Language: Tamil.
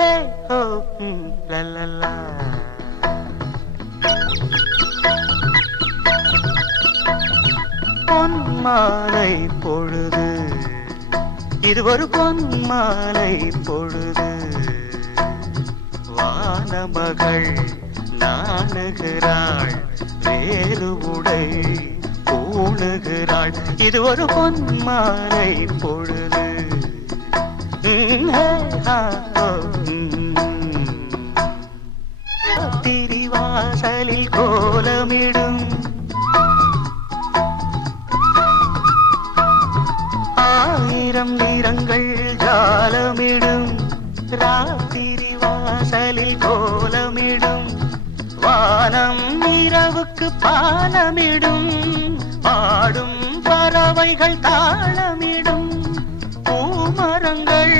ஹே ஹோ லலலா. பொன்மாலை பொழுது, இது ஒரு பொன்மாலை பொழுது. வானமகள் நாணுகிறாள், வேறு உடை பூணுகிறாள். இது ஒரு பொன்மாலை பொழுது. திரிவாசலில் கோலமிடும் ஆயிரம் நிறங்கள் ஜாலமிடும். ராத்திரி வாசலில் கோலமிடும் வானம் இரவுக்கு பாலமிடும். பாடும் பறவைகள் தாளமிடும் பூமரங்கள்